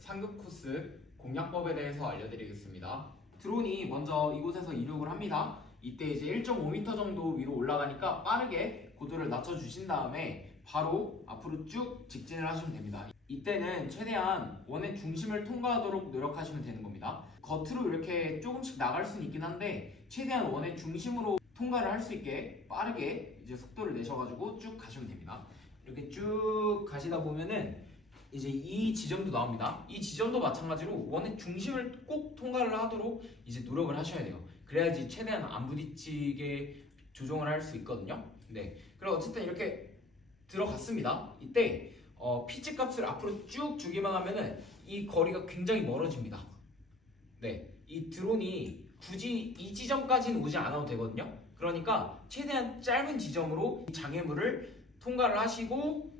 상급 코스 공략법에 대해서 알려드리겠습니다. 드론이 먼저 이곳에서 이륙을 합니다. 이때 이제 1.5m 정도 위로 올라가니까 빠르게 고도를 낮춰주신 다음에 바로 앞으로 쭉 직진을 하시면 됩니다. 이때는 최대한 원의 중심을 통과하도록 노력하시면 되는 겁니다. 겉으로 이렇게 조금씩 나갈 수는 있긴 한데 최대한 원의 중심으로 통과를 할 수 있게 빠르게 이제 속도를 내셔가지고 쭉 가시면 됩니다. 이렇게 쭉 가시다 보면은 이제 이 지점도 나옵니다. 이 지점도 마찬가지로 원의 중심을 꼭 통과를 하도록 이제 노력을 하셔야 돼요. 그래야지 최대한 안 부딪히게 조정을 할 수 있거든요. 네. 그리고 어쨌든 이렇게 들어갔습니다. 이때 어, 피치 값을 앞으로 쭉 주기만 하면은 이 거리가 굉장히 멀어집니다. 네. 이 드론이 굳이 이 지점까지는 오지 않아도 되거든요. 그러니까 최대한 짧은 지점으로 이 장애물을 통과를 하시고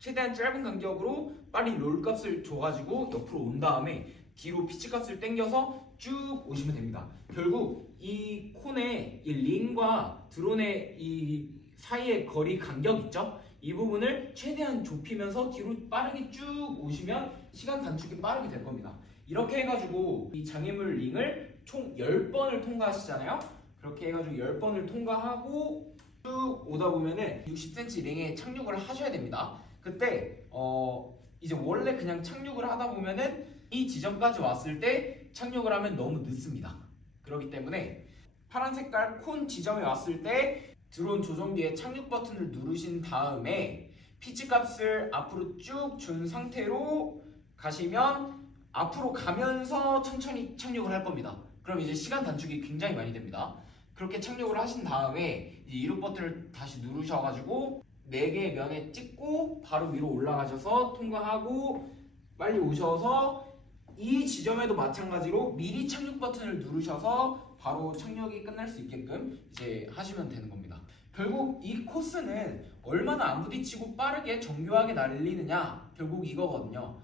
최대한 짧은 간격으로 빨리 롤 값을 줘가지고 옆으로 온 다음에 뒤로 피치 값을 당겨서 쭉 오시면 됩니다. 결국 이 콘의 이 링과 드론의 이 사이의 거리 간격 있죠? 이 부분을 최대한 좁히면서 뒤로 빠르게 쭉 오시면 시간 단축이 빠르게 될 겁니다. 이렇게 해가지고 이 장애물 링을 총 10번을 통과하시잖아요? 그렇게 해가지고 10번을 통과하고 쭉 오다 보면은 60cm 링에 착륙을 하셔야 됩니다. 그때 어 이제 원래 그냥 착륙을 하다 보면은 이 지점까지 왔을 때 착륙을 하면 너무 늦습니다. 그렇기 때문에 파란 색깔 콘 지점에 왔을 때 드론 조종기의 착륙 버튼을 누르신 다음에 피치 값을 앞으로 쭉 준 상태로 가시면 앞으로 가면서 천천히 착륙을 할 겁니다. 그럼 이제 시간 단축이 굉장히 많이 됩니다. 그렇게 착륙을 하신 다음에 이륙 버튼을 다시 누르셔가지고 4개의 면에 찍고 바로 위로 올라가셔서 통과하고 빨리 오셔서 이 지점에도 마찬가지로 미리 착륙 버튼을 누르셔서 바로 착륙이 끝날 수 있게끔 이제 하시면 되는 겁니다. 결국 이 코스는 얼마나 안 부딪히고 빠르게 정교하게 날리느냐 결국 이거거든요.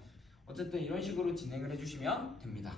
어쨌든 이런 식으로 진행을 해주시면 됩니다.